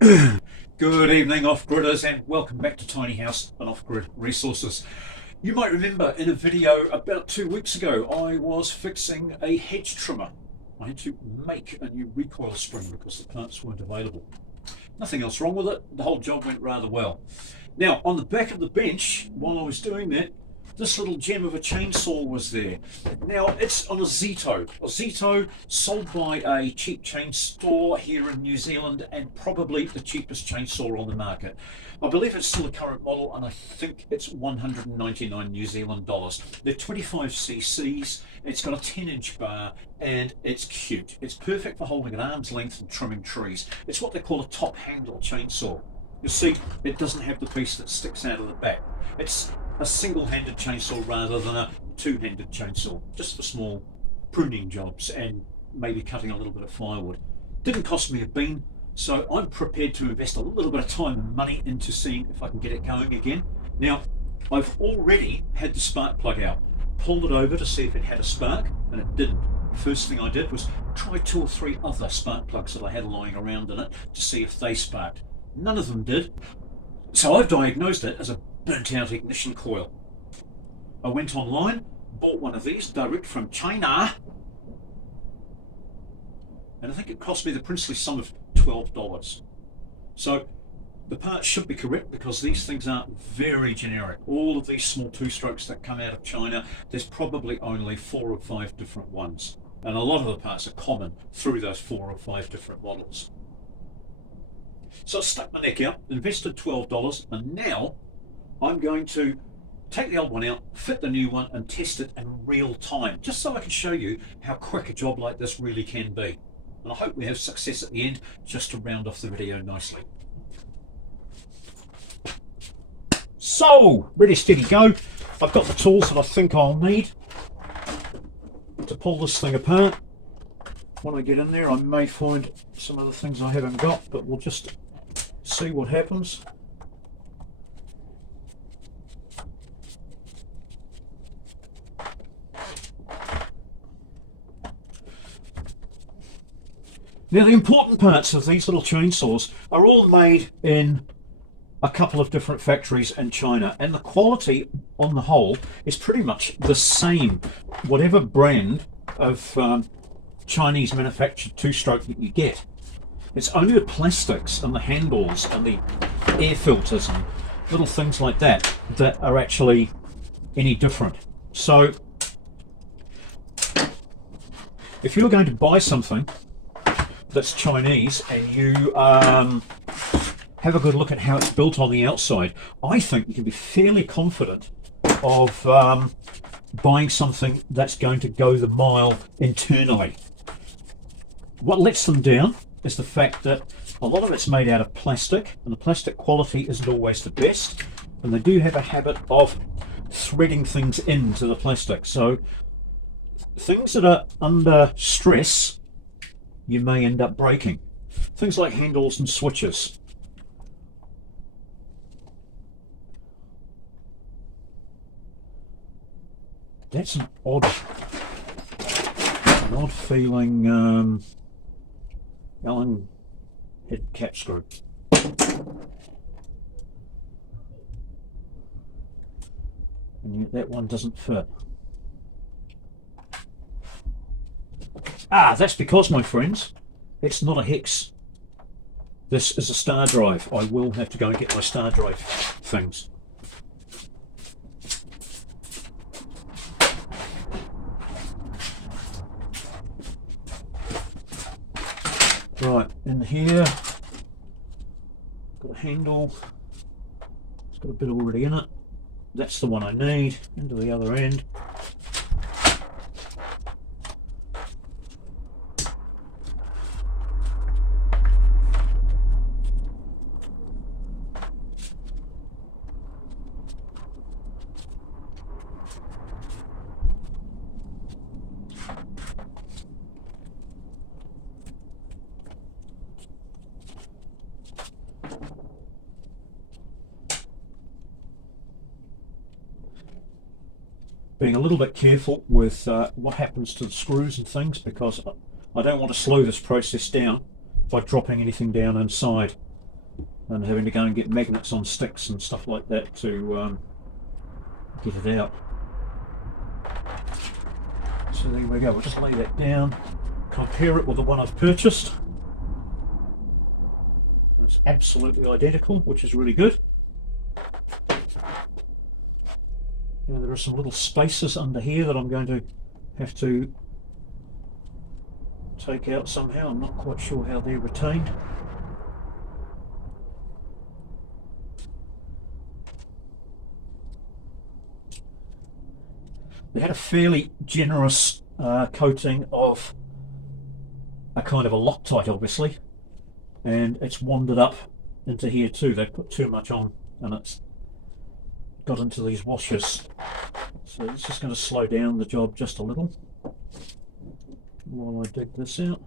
Good evening, off-gridders, and welcome back to Tiny House and Off-Grid Resources. You might remember in a video about 2 weeks ago, I was fixing a hedge trimmer. I had to make a new recoil spring because the parts weren't available. Nothing else wrong with it. The whole job went rather well. Now, on the back of the bench, while I was doing that, this little gem of a chainsaw was there. Now, it's on a Zito sold by a cheap chain store here in New Zealand, and probably the cheapest chainsaw on the market. I believe it's still a current model, and I think it's 199 New Zealand dollars. They're 25 cc's, it's got a 10-inch bar, and it's cute. It's perfect for holding at arm's length and trimming trees. It's what they call a top handle chainsaw. You see, it doesn't have the piece that sticks out of the back. It's a single-handed chainsaw rather than a two-handed chainsaw, just for small pruning jobs and maybe cutting a little bit of firewood. Didn't cost me a bean, so I'm prepared to invest a little bit of time and money into seeing if I can get it going again. Now, I've already had the spark plug out, pulled it over to see if it had a spark, and it didn't. First thing I did was try 2 or 3 other spark plugs that I had lying around in it to see if they sparked. None of them did, so I've diagnosed it as a burnt out ignition coil. I went online, bought one of these direct from China, and I think it cost me the princely sum of $12. So the parts should be correct because these things are very generic. All of these small two-strokes that come out of China, there's probably only 4 or 5 different ones, and a lot of the parts are common through those 4 or 5 different models. So I stuck my neck out, invested $12, and now I'm going to take the old one out, fit the new one, and test it in real time, just so I can show you how quick a job like this really can be. And I hope we have success at the end, just to round off the video nicely. So, ready, steady, go. I've got the tools that I think I'll need to pull this thing apart. When I get in there, I may find some other things I haven't got, but we'll just see what happens. Now, the important parts of these little chainsaws are all made in a couple of different factories in China, and the quality on the whole is pretty much the same, whatever brand of Chinese manufactured two-stroke that you get. It's only the plastics and the handles and the air filters and little things like that that are actually any different. So if you're going to buy something that's Chinese and you have a good look at how it's built on the outside, I think you can be fairly confident of buying something that's going to go the mile internally. What lets them down is the fact that a lot of it's made out of plastic, and the plastic quality isn't always the best, and they do have a habit of threading things into the plastic. So things that are under stress, you may end up breaking. Things like handles and switches. That's an odd feeling Allen head cap screw. And yet that one doesn't fit. That's because, my friends, it's not a hex. This is a star drive. I will have to go and get my star drive things. Right, in here, got a handle. It's got a bit already in it. That's the one I need. Into the other end. Being a little bit careful with what happens to the screws and things, because I don't want to slow this process down by dropping anything down inside. and having to go and get magnets on sticks and stuff like that to get it out. So there we go, we'll just lay that down, compare it with the one I've purchased. It's absolutely identical, which is really good. Now there are some little spaces under here that I'm going to have to take out somehow. I'm not quite sure how they're retained. They had a fairly generous coating of a kind of a Loctite, obviously, and it's wandered up into here too. They put too much on and it's got into these washers. So it's just going to slow down the job just a little while I dig this out.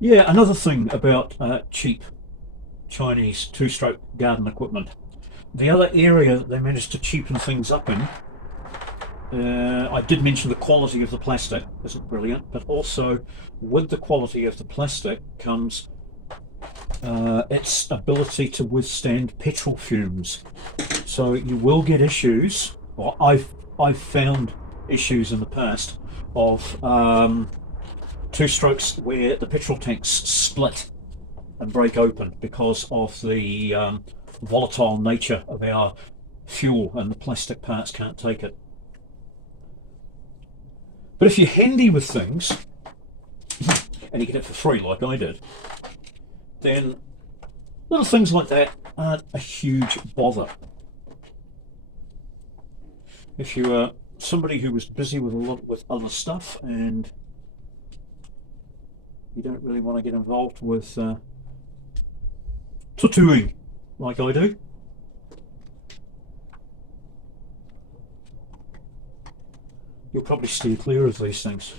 Yeah, another thing about cheap Chinese two-stroke garden equipment. The other area that they managed to cheapen things up in, I did mention the quality of the plastic isn't brilliant, but also with the quality of the plastic comes its ability to withstand petrol fumes. So you will get issues, or I've found issues in the past of two strokes where the petrol tanks split and break open because of the volatile nature of our fuel, and the plastic parts can't take it. But if you're handy with things and you get it for free like I did, then little things like that aren't a huge bother. If you are somebody who was busy with other stuff and you don't really want to get involved with tattooing like I do, you'll probably steer clear of these things.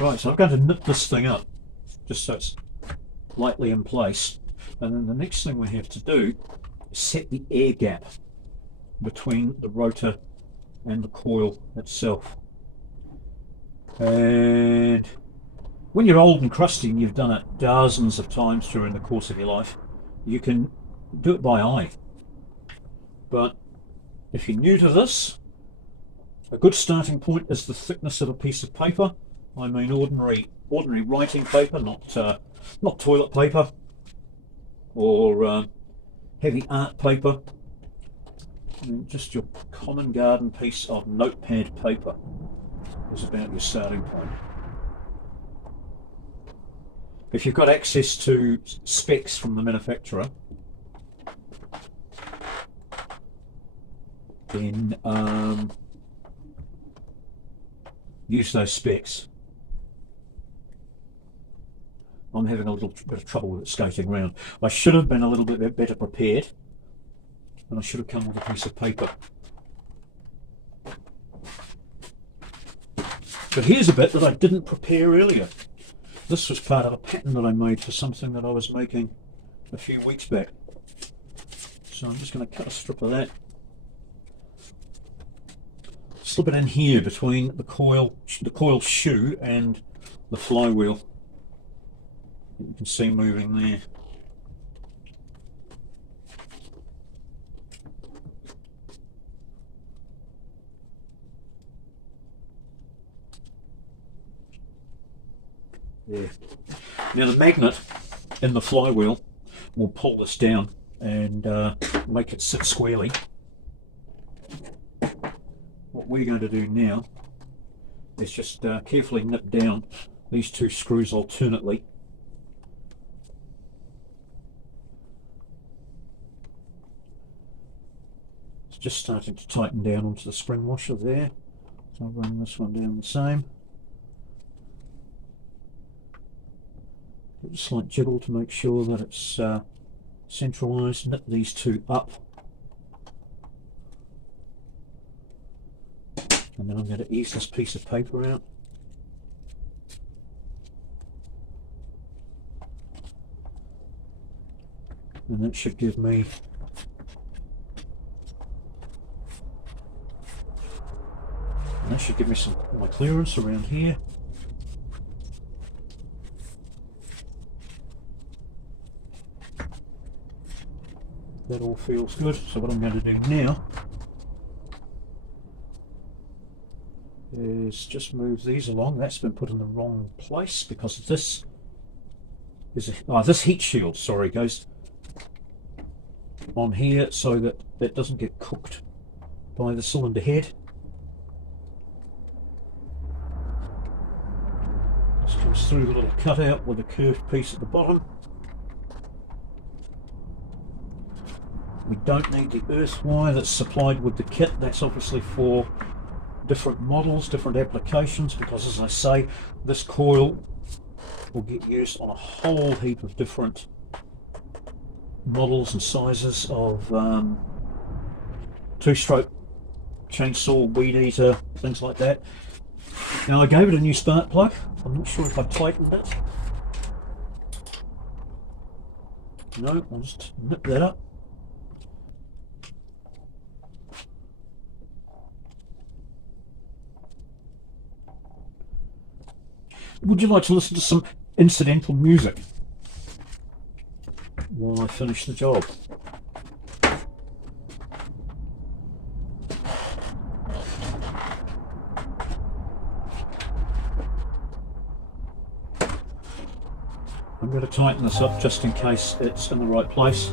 Right, so I'm going to nip this thing up just so it's lightly in place, and then the next thing we have to do is set the air gap between the rotor and the coil itself. And when you're old and crusty and you've done it dozens of times during the course of your life, you can do it by eye. But if you're new to this, a good starting point is the thickness of a piece of paper. I mean ordinary writing paper, not toilet paper or heavy art paper. I mean, just your common garden piece of notepad paper is about your starting point. If you've got access to specs from the manufacturer, then use those specs. I'm having a little bit of trouble with it skating around. I should have been a little bit better prepared, and I should have come with a piece of paper. But here's a bit that I didn't prepare earlier. This was part of a pattern that I made for something that I was making a few weeks back. So I'm just going to cut a strip of that. Slip it in here between the coil shoe and the flywheel. You can see moving there. Yeah. Now the magnet in the flywheel will pull this down and make it sit squarely. What we're going to do now is just carefully nip down these two screws alternately. just starting to tighten down onto the spring washer there. So I'll run this one down the same. A slight jiggle to make sure that it's centralised. Knit these two up. And then I'm going to ease this piece of paper out. And that should give me some my clearance around here. That all feels good. So what I'm going to do now is just move these along. That's been put in the wrong place because this is this heat shield, sorry, goes on here so that it doesn't get cooked by the cylinder head. This comes through the little cutout with a curved piece at the bottom. We don't need the earth wire that's supplied with the kit. That's obviously for different models, different applications, because as I say, this coil will get used on a whole heap of different models and sizes of two-stroke chainsaw, weed eater, things like that. Now I gave it a new spark plug. I'm not sure if I tightened it. No, I'll just nip that up. Would you like to listen to some incidental music while I finish the job? I'm going to tighten this up just in case it's in the right place.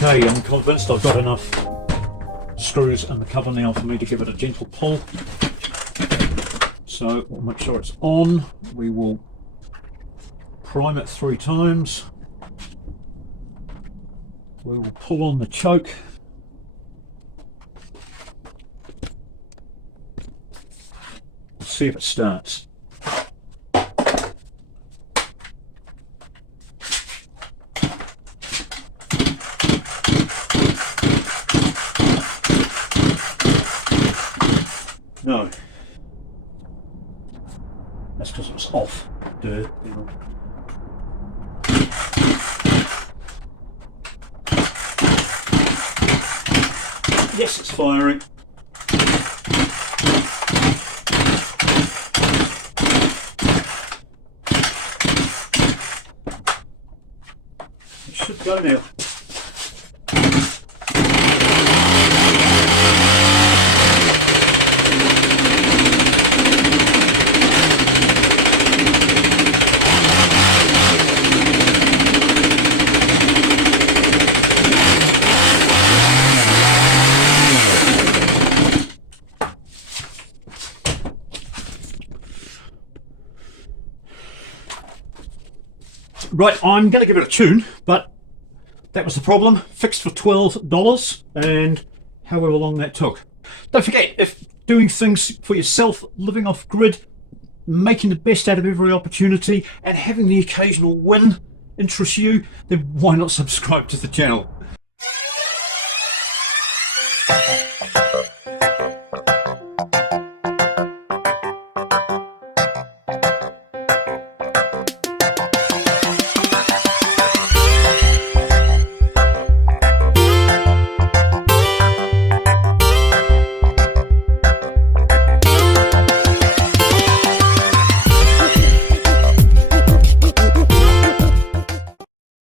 Okay, I'm convinced I've got enough screws in the cover now for me to give it a gentle pull. So we'll make sure it's on. We will prime it 3 times. We will pull on the choke. See if it starts. No, that's because it was off. Duh. Yes, it's firing. It should go now. Right, I'm going to give it a tune, but that was the problem. Fixed for $12 and however long that took. Don't forget, if doing things for yourself, living off grid, making the best out of every opportunity and having the occasional win interests you, then why not subscribe to the channel?